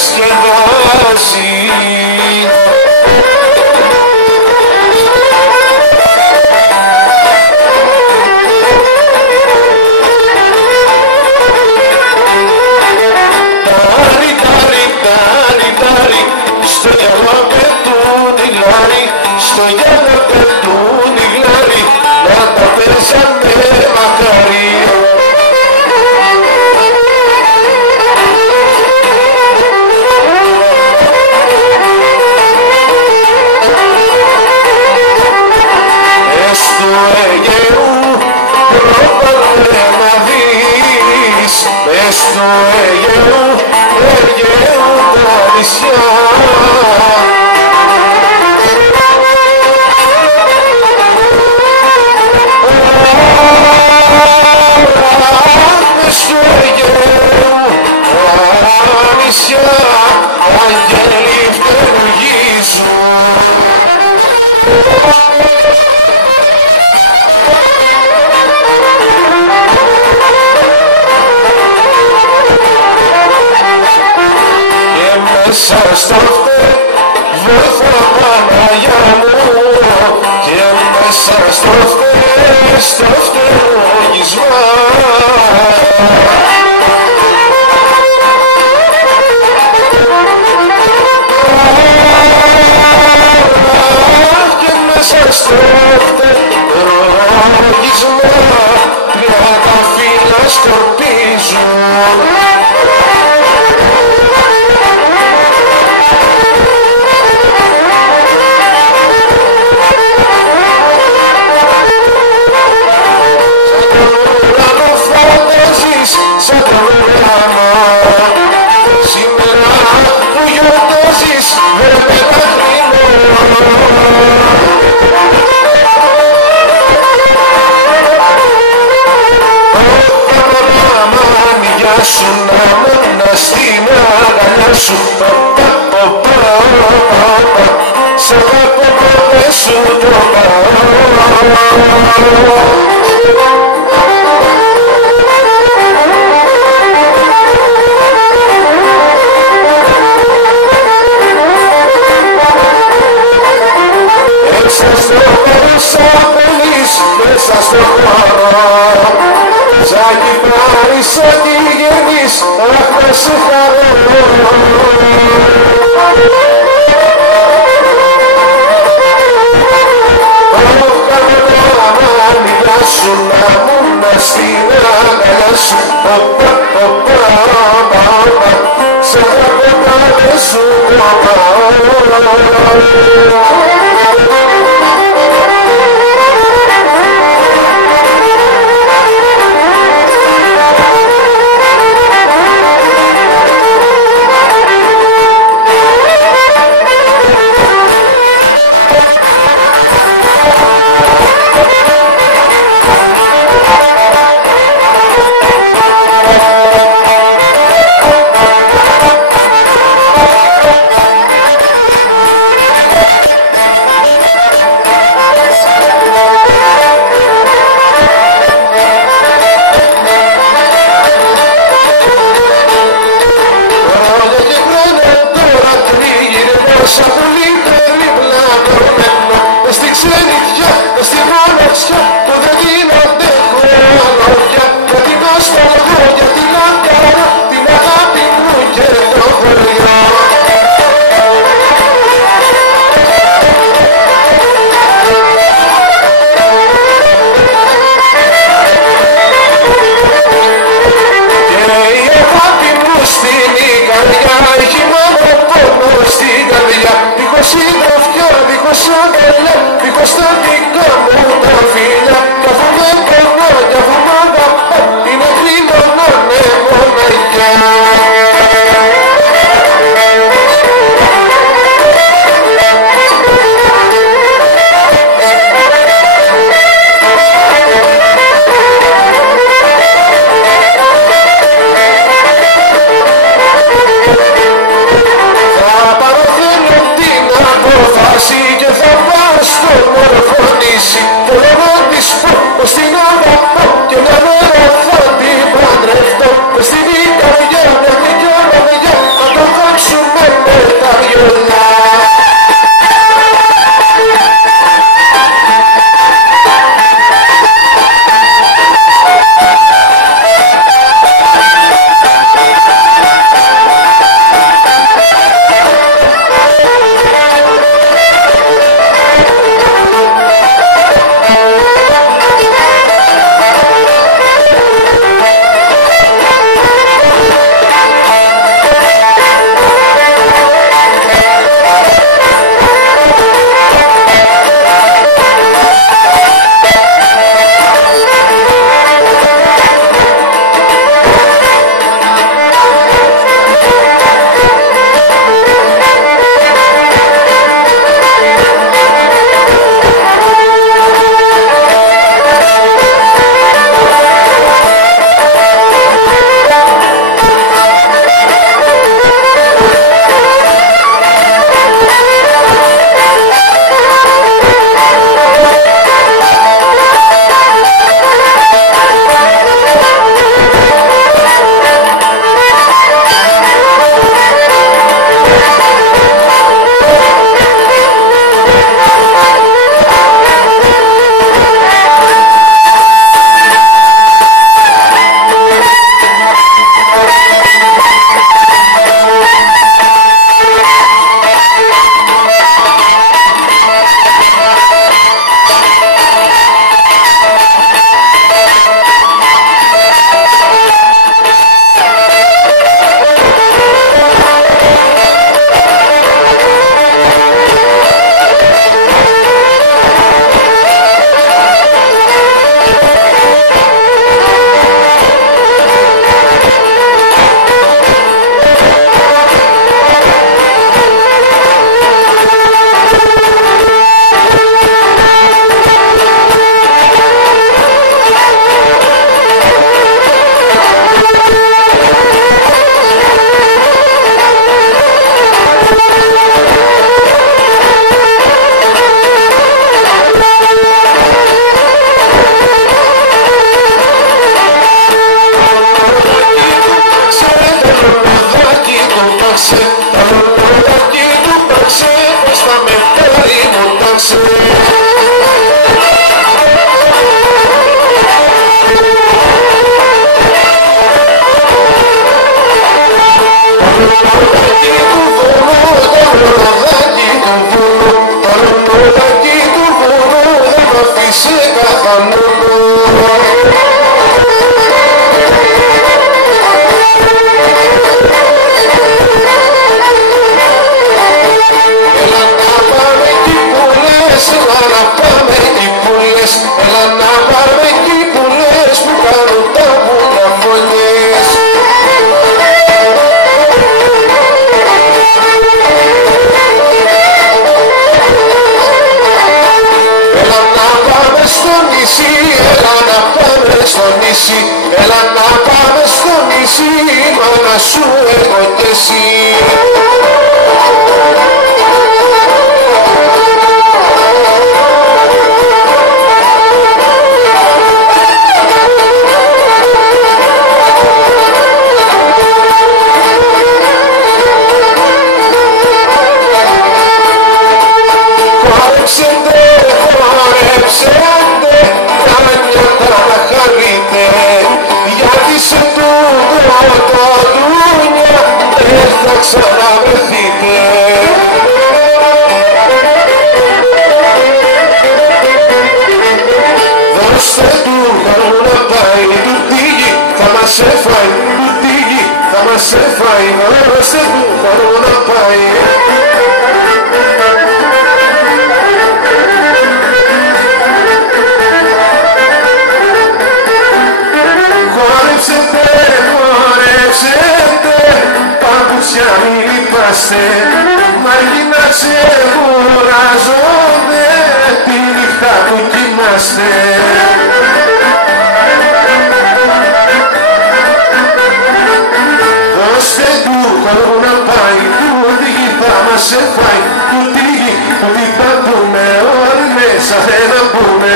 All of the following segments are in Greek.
διασκεδάζει. Στο γυαλό πετούν οι γλάροι, στο γυαλό πετούν οι γλάροι, να τα παίζανε μακάρι. Μες του Αιγαίου πρόπαλε να δεις, μες του Αιγαίου τα νησιά. Μες του Αιγαίου τα νησιά, αγγέλοι φτερουγίζουν. Μέσα στο βοηθά Παναγιά μου, και μέσα στο φτερουγισμά. Και μέσα στο φτερουγισμά, τριάντα φύλλα σκορπίζουν. Σαν τον ουρανό, σήμερα που γιορτάζεις με πεταχρήνο. Το παναμάνια σου να μόνα στην αγκαλιά σου, σ' αγαπώ ποτέ σου το πάω. Μέσα στο χώρο, σαν κι πάρεις, σαν κι γεννείς, αχ να σε χαρώ. Καμπανάμανια σου να μούνα στην αγκαλιά σου, σ' αγαπώ ποτέ σου το πάω. τάξε, τα λουλουδάκι του τάξε, πως θα με φέρει μου τάξε. Έλα να πάμε στο νησί, μάνα σου εγώ κι εσύ. Χόρεψετε, χόρεψετε, τα νιώτα να χαρείτε, γιατί σε τούτο το δούνια δεν θα ξαναβρεθείτε. Δώστε του χρόνο να πάει, του τύγει, θα μας έφαει, του τύγει, θα μας έφαει, δώστε του χρόνο να πάει. Παπούτσια μη λυπάστε, μαγίνα ξεκουράζονται, τη νύχτα που κοιμάστε. Δώστε του χρόνο να πάει, του τύγει θα μας έφαει, του τύγει, τι θα πούμε, όλοι μέσα να πούμε.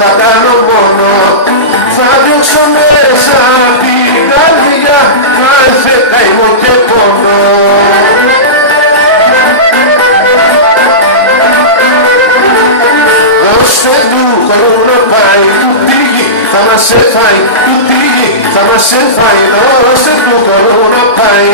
Θα κάνω μόνο, θα διώξω μέσα την καρδιά, θα έφετα ήμουν και πόνο. Δώστε του χρόνο να πάει, του τύγει, θα μας έφαει, του τύγει, θα μας έφαει, δώστε του χρόνο να πάει.